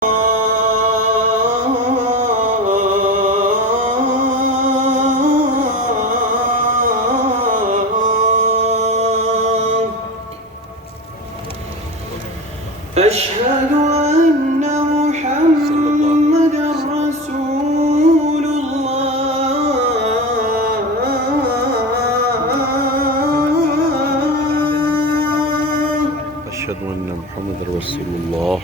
أشهد أن محمدًا رسول الله. أشهد أن محمدًا رسول الله.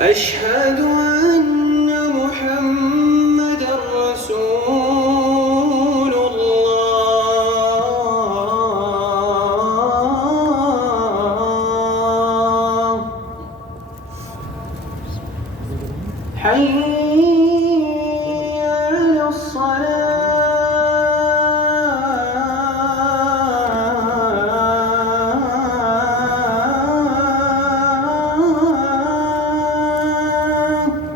أشهد أن محمدًا رسول الله. حي على الصلاة.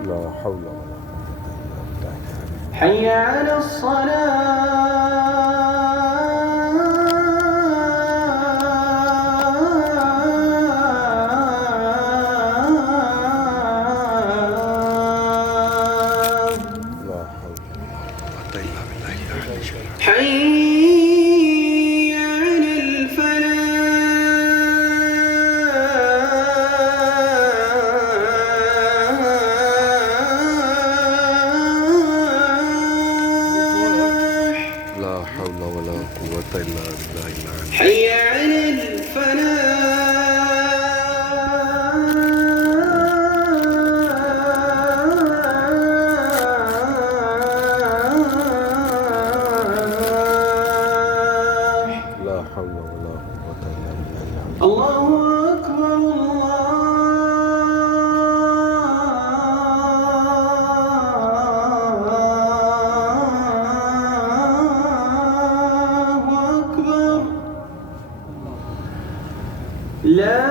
لا حول ولا قوة إلا بالله. حي على الصلاة. لا حول ولا قوة إلا بالله العلي العظيم. حي على الفلاح. لا حول ولا قوة إلا بالله العلي. حي على الفلاح. لا حول ولا قوة إلا بالله العلي. الله أكبر الله أكبر. لا